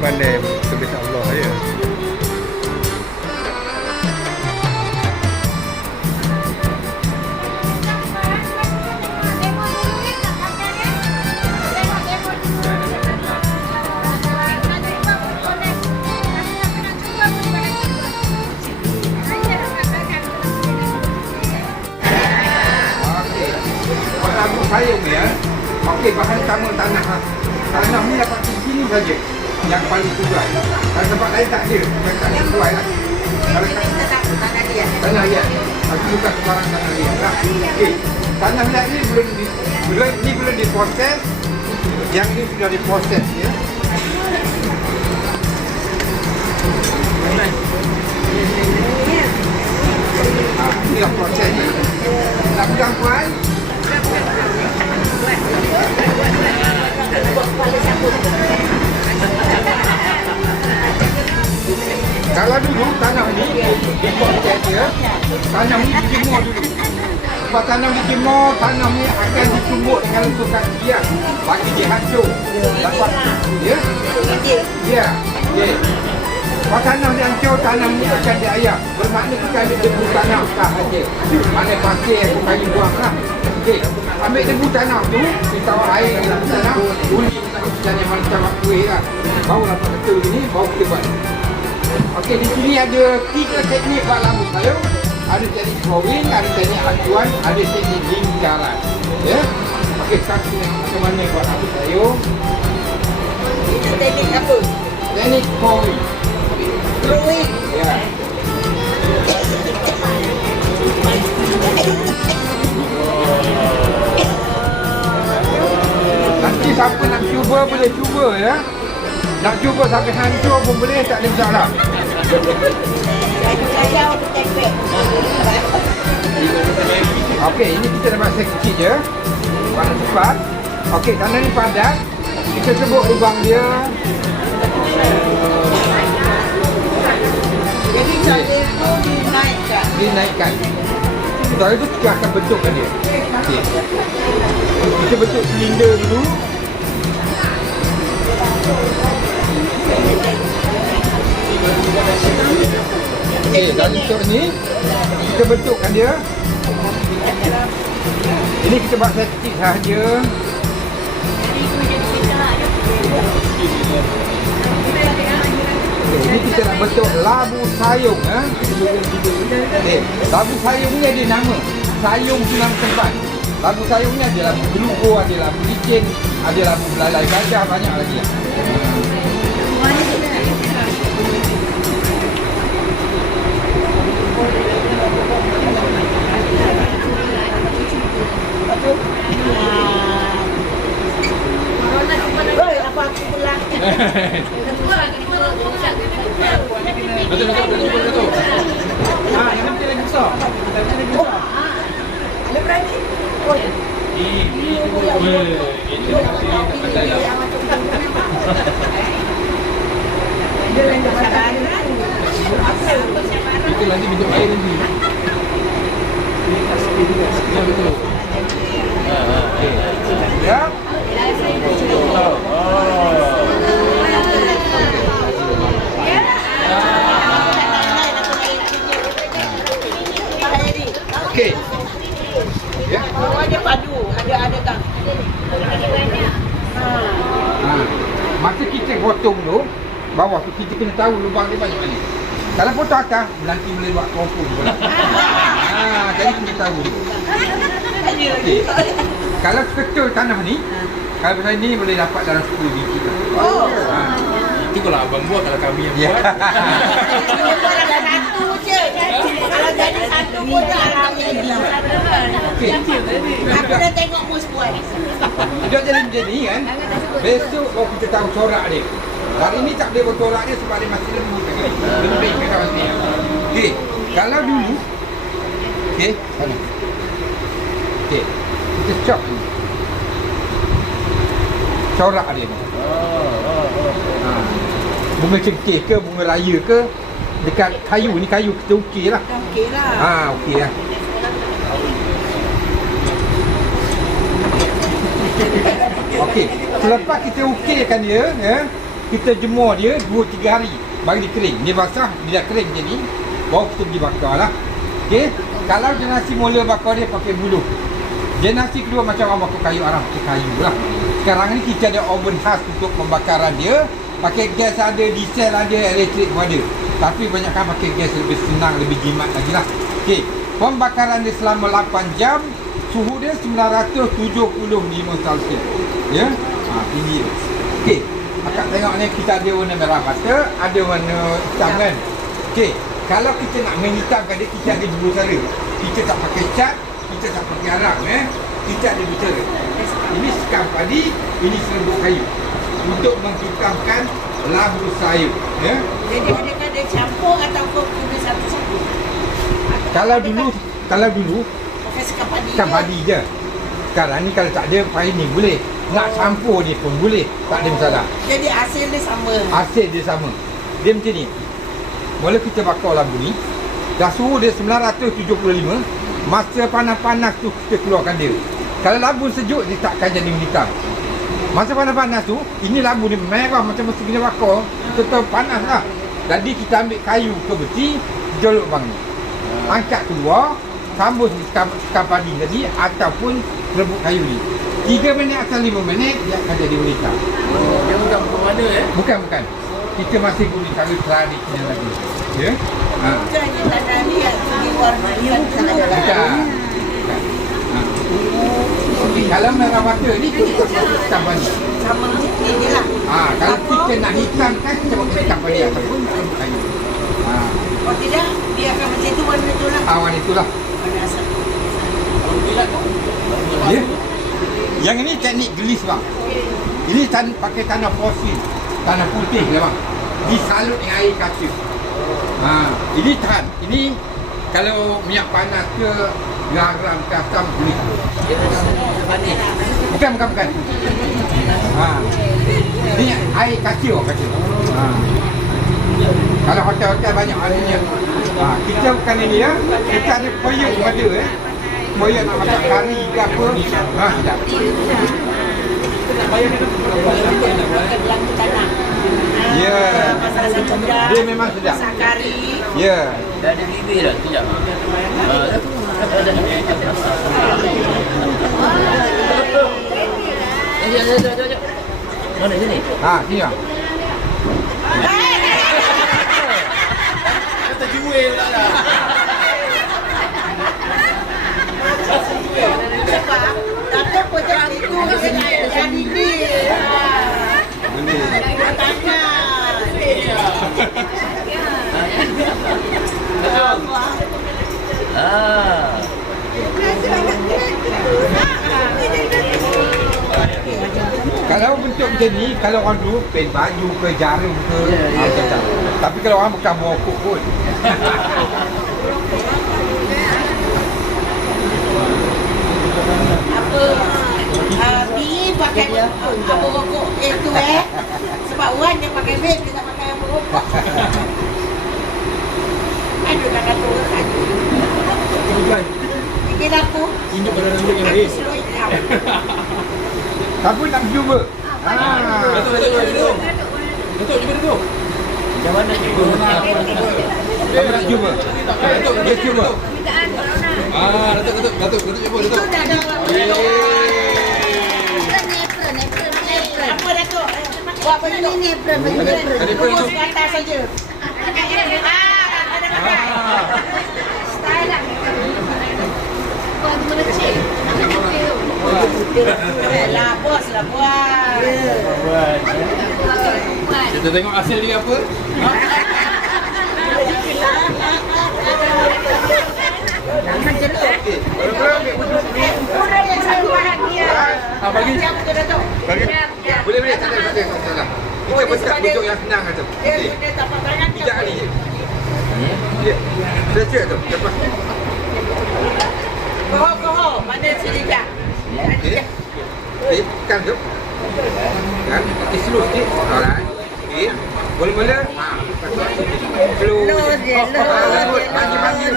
pandai tulis Allah ya. Sayung ya. Okey, bahan utama tanah. Tanah ni dapat di sini saja. Yang paling kuat. Kalau tempat lain tak ada. Yang tak sesuai lah. Kalau tanah dia. Tanah dia. Aku bukan sebarang tanah dia lah. Okey. Tanah liat ni belum diproses. Yang ni sudah diproses ya. Ini dah proses ni. Nak pegang kuat. Kalau dulu tanah ni diproses dia, tanah ni dijemur dulu. Sebab tanah dijemur, tanah ni akan ditumbuk dengan lentukan biak. Bagi dia hancur. Dapat ya? Ya. Okey. Kalau tanah dia hancur, tanah ni akan diayak. Bermakna kita ambil debu tanah sah saja. Mana pasir yang kayu buang lah. Okey. Ambil debu tanah tu, kita air dalam tanah, uli dan yang macam kuih lah. Barulah betul ni, baru kita buat. Okey, di sini ada 3 teknik buat labu sayur. Ada teknik drawing, ada teknik acuan, ada teknik lingkaran. Ya. Okey, sekarang kita macam mana buat labu sayur. Itu teknik apa? Teknik drawing. Drawing. Ya. Nanti siapa nak cuba boleh cuba ya. Nak cuba sampai hancur pun boleh, tak ada masalah. Saya teknik. Okey, ini kita dapat set kecil je. Panas cepat. Okey, tanah ni padat. Kita sebut lubang dia. Jadi saya itu dinaikkan. Dinaikkan. Setelah itu kita akan bentukkan dia. Okey. Kita bentuk silinder dulu. Okey, dalam bentuk ni kita bentukkan dia. Ini kita buat statik sahaja. Okay, ini kita nak bentuk labu sayung okay. Labu sayung ni ada nama. Sayung tu nama tempat. Labu sayung ni ada labu gelugur, ada labu licin, ada labu belalai gajah, banyak lagi lah. Apa aku pulang? Betul. Yang nanti lagi besar. Ada berani? Oh. Itu nanti bentuk air nanti. Betul. Ya. Okey. Ya. Bawahnya padu, ada tak? Masa kita potong tu, bawah tu kita kena tahu lubang dia banyak mana. Kalau potong atas, nanti boleh buat kompon pula. Jadi kita tahu. Okey. Kalau ketul tanah ni, kalau pasal ni boleh dapat dalam 10 biji. Oh. Itu kalau abang buat, kalau kami yang buat. Ada satu je. Kalau jadi satu pun tak alhamdulillah. Okey. Aku dah tengok mus buat. Dia jadi kan. Besok baru kita tahu corak dia. Hari ni tak boleh bercorak dia sebab dia masih lembut lagi. Lebih ke kawan ni. Okey. Kalau dulu okey, sana. Okey. Kita chop ni. Corak dia ni. Bunga cengkeh ke, bunga raya ke, dekat kayu ni, kayu kita okey lah. Okey lah. Okey lah. Okey, selepas kita okeykan dia, ya, kita jemur dia 2-3 hari bagi dia kering. Dia basah, bila kering macam ni, baru kita pergi bakar lah. Okey, kalau generasi mula bakar dia pakai buluh. Generasi kedua macam orang bakar kayu arang, pakai kayu lah. Sekarang ni kita ada oven khas untuk pembakaran dia. Pakai gas ada, diesel ada, elektrik pun ada. Tapi banyakkan pakai gas, lebih senang, lebih jimat lagi lah. Okey, pembakaran dia selama 8 jam. Suhu dia 975 Celsius. Ya, ini dia. Okey, akak tengok ni kita ada warna merah bata, ada warna hitam kan. Okey, kalau kita nak menghitamkan dia, kita ada dua cara. Kita tak pakai cat, kita tak pakai arang. Kita ada dua cara. Ini sekam padi, ini serbuk kayu. Untuk menghitamkan labu sayur. Ya. Jadi adakah dia campur ataupun guna satu-satu? Kalau dulu pakai sekam padi je. Sekarang ni kalau tak ada pioneer boleh. Nak campur ni pun boleh. Tak ada masalah. Jadi hasil dia sama. Hasil dia sama. Dia macam ni. Mula kita bakar labu ni, dah suhu dia 975. Masa panas-panas tu kita keluarkan dia. Kalau labu sejuk dia takkan jadi hitam. Masa panas-panas tu, ini labu ni merah macam masa kita bakar. Kita tahu panas lah. Jadi kita ambil kayu ke besi, jolok bang ni. Angkat keluar, sambung sekam padi tadi ataupun serbuk kayu ni. 3 minit atau 5 minit dia akan jadi hitam. Dia bukan berwarna Bukan. Kita masih guna cara tradisional lagi. Ya? Bukannya tanah ni yang segi warna yang sangat Bukan. Okey, kalau merah bata ni kita pakai hitam padi. sama mungkin je lah. Kalau kita nak hitamkan kita pakai hitam padi ataupun serbuk kayu. Kalau tidak, dia akan macam tu warna tu lah. Awan itulah. Warna asal. Ya. Yang ini teknik gelis bang. Ini pakai tanah fosil, tanah putih lah bang. Disalut dengan air kaca. Ini tahan. Ini kalau minyak panas ke garam ke asam boleh. Bukan. Ini air kaca. Kalau hotel-hotel banyak airnya. Kita bukan ini ya. Kita ada peyuk pada peyuk nak masak kari ke apa. Sedap. Ya. Dia memang sedap. Masak kari. Ya. Dah ada bibir dah, sekejap. Sekejap. Mana sini? Sini bang. Kata jual tak ada. Datuk pun jadi itu. Jadi ni. Boleh. Tanya. Kalau bentuk macam ni, kalau orang dulu pen baju ke jarum ke macam tak. Tapi kalau orang bukan merokok pun. Bi pakai apa rokok itu sebab Wan dia pakai vape, dia tak pakai apa rokok. Aduh nak kata orang Kebetulan fikir aku tunjuk pada nombor yang lain. slow it down. Siapa nak cuba? Datuk duduk. Datuk cuba duduk. Macam mana cikgu? Siapa nak cuba? Dia cuba. Datuk cuba Itu Datuk. dah ada apa Datuk? Buat bentuk lurus ke atas saja. Ada pakai. Style lah. Lah bos lah buat. Kita tengok hasil dia apa. Jangan jeluk. Kurang yang satu bahagia. Bagi. Siap betul Datuk. Boleh, tak ada. Kita bentuk bentuk yang senang aja. Okey. Dia tapak tangan. 3 kali je. Ya. Dah cek tu. Lepas ni. Kohor. Mana selidak? Okey. Tekan tu. Kan? Pakai slow sikit. Alright. Okey. Mula-mula. Slow. Lembut. Manja-manja.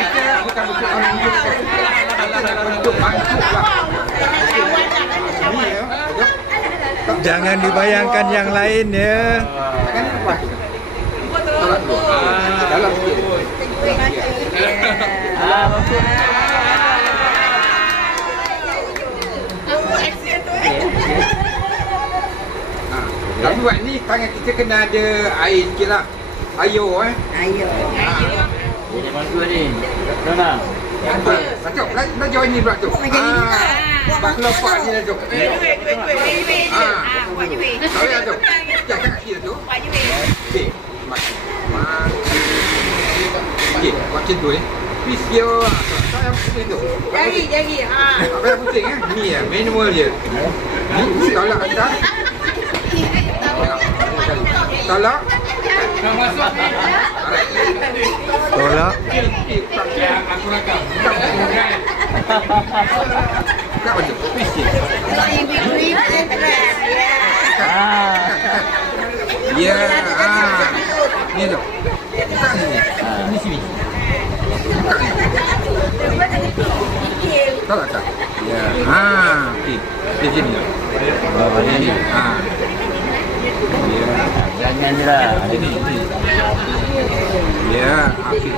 Kita bukan bentuk orang bentuk bangkuk lah. Jangan dibayangkan yang lain ya. Tangan ni lepas tu. Tolak dulu. Dalam sikit. Bagus. Tapi buat ni tangan kita kena ada air sikit lah. Ayo Ayo. Jadi bagus ni. Dona. Satu, nak join ni pula tu. Bak lepak ni lah tu. Buat je weh. Tahu tak tu? Jangan kat kiri tu. Buat je weh. Okey. Okey, macam tu ni. Please dia. Saya putih tu. Jari. Apa yang penting ni ya, manual je. Ni tolak atas. Tolak. Dah masuk ni. Tolak. Ya, aku rakam. Tak betul. Please je. Ya. Ni tu. Bukan ni. Ni sini. Bukan ni. Tolak tak? Ya. Okey. Di sini. Oh, ini. Ya. Jangan je lah. Ini. Ya. Okey.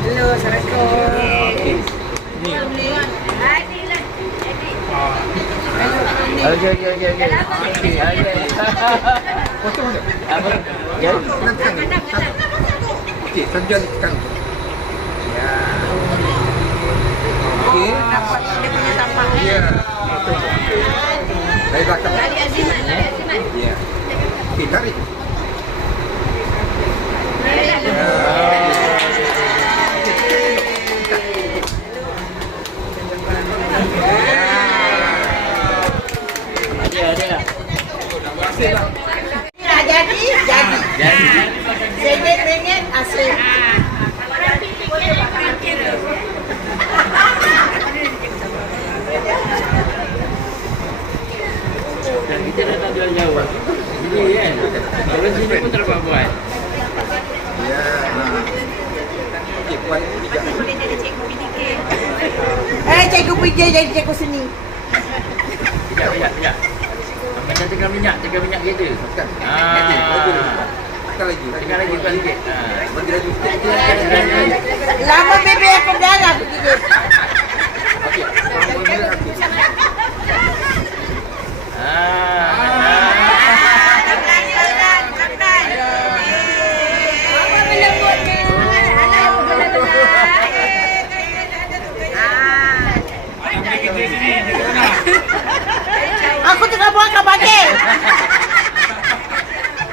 Hello, Assalamualaikum. Okey. Ni. Okey. Potong je. Apa? Ya. Tekan. Okey, senjol tekan. Ya. Okey. Nampak dia punya tampang. Ya. Dari belakang. Tadi Aziman. Ya. Okey, tarik. Ada. Dah jadi. Ringgit asli. Dan kita dah tak jual jauh. Jadi kan. Orang sini pun tak dapat buat. Ya. Okey, buat bijak. Cikgu pergi jadi cikgu seni. Sekejap. Macam tekan minyak kita. Tekan. Lagi. Tekan lagi. Tekan lagi bukan sikit. Bagi lagi sikit. Lama bebe aku darah aku gigit. Okey. Sambung dia aku. Aku tengah buang kau bagi.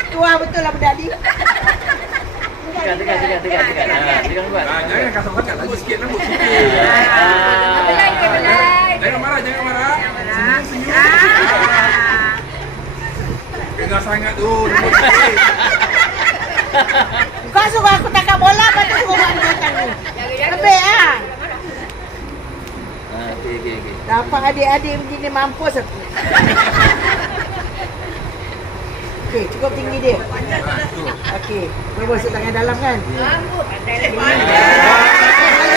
Tua betul lah budak ni. Tekan. Tekan kuat. Jangan kasar sangat. Lagi sikit rambut sikit. Jangan marah. Senyum. Kena sangat tu. Rambut sikit. Kau suruh aku tangkap bola, lepas tu suruh buat macam ni. Lebih ah. Okey. Dapat adik-adik begini mampus aku. Okey, cukup tinggi dia. Okey, boleh masuk tangan dalam kan? Tangan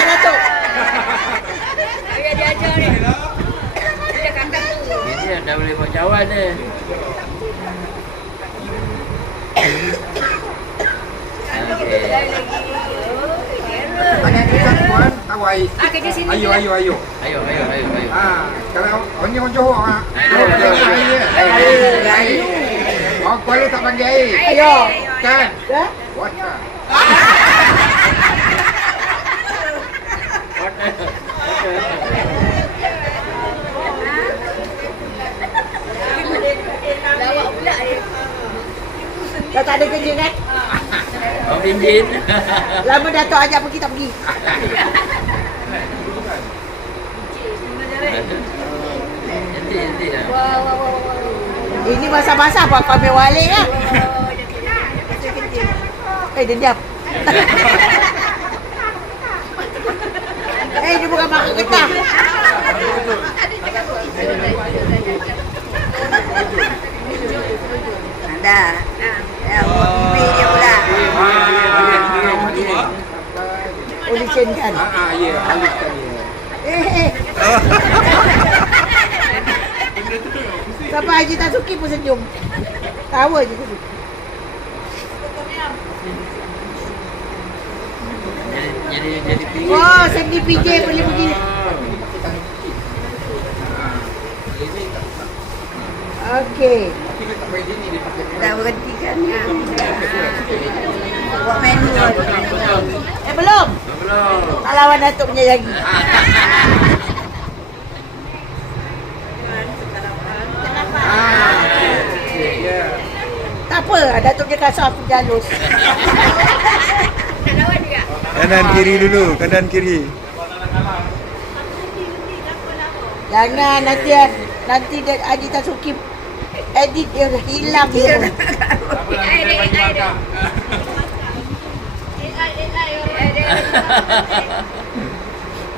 Datuk. Dia ajar ni. Dia kata tu. Ini dah boleh buat cawan ni. Tangan kita tuan, tahu air. Kerja sini. Ayo. Ayo. Kalau orang Johor Air. Orang Kuala tak panggil air. Ayo. Kan? Ya? Water. Lawak pula dia. Dah tak ada kerja kan? Orang Indian. Lama Datuk ajak pergi tak pergi. Cantik lah. Wah. Ini masa-masa buat kau ambil walik kan? Dia diam. Dia bukan makan getah. Dah. Pipi dia pula. Oh, dicenkan. Ya, haluskan dia. Sampai Haji Tasuki pun senyum. Tawa je tu. Jadi tinggi. Oh, Sandy PJ boleh pergi. Okey. Dah berhentikan ya. Buat manual. Belum. Belum. Tak lawan Datuk punya lagi. Tak apa, Datuk dia kasar aku jalus. Nak lawan juga. Kanan kiri dulu, kanan kiri. Jangan nanti dia Haji Tasuki edit dia hilang dia.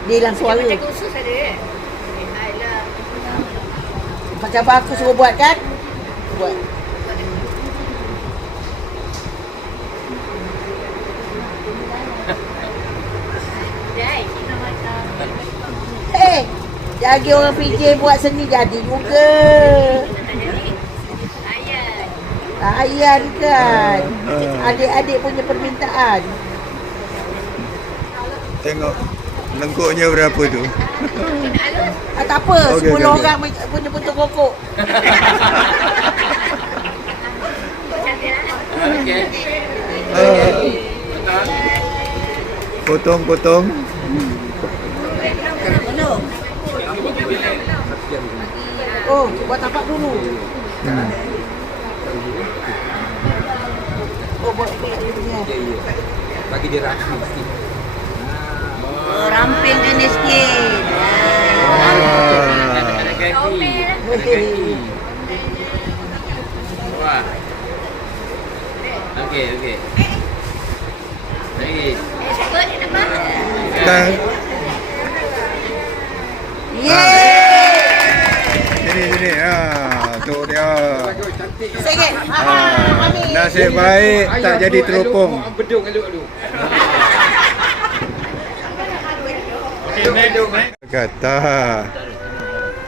Dia hilang suara. Macam khusus ada eh. Alah. Macam aku suruh buat kan? Buat. Dai, kita macam Jadi orang PJ buat seni jadi juga. jadi ayat. Layan kan. Adik-adik punya permintaan. Tengok lengkuknya berapa tu. Halus. Tak apa, Okey, 10 okey, orang punya bentuk kokok. Cantiklah. Okey. Potong-potong. Oh, buat tapak dulu. Oh, buat dia. Bagi dia rapi sikit. Oh, ramping kena sikit. Ada kaki. Wah. Okey, okey. Lagi. Expert ni nampak. Dah. Sini. Tu dia. Sikit. Nasib baik tak jadi teropong. Bedung elok-elok. Kata.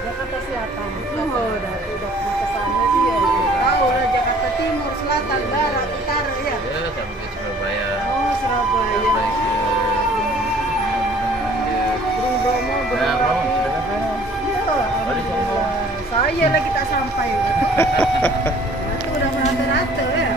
Jakarta Selatan. Oh, dah ke sana dia. Tahu lah Jakarta Timur, Selatan, Barat, Utara ya. Ya, sampai ke Surabaya. Oh, Surabaya. Sampai ke Burung Bromo, Nah, Burung Bromo, sudah sampai. Ya, alhamdulillah. Saya lagi tak sampai. Itu udah merata-rata ya.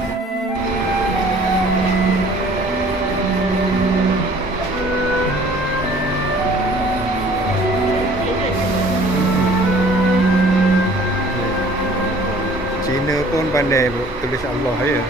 Cina pun pandai tulis Allah ya.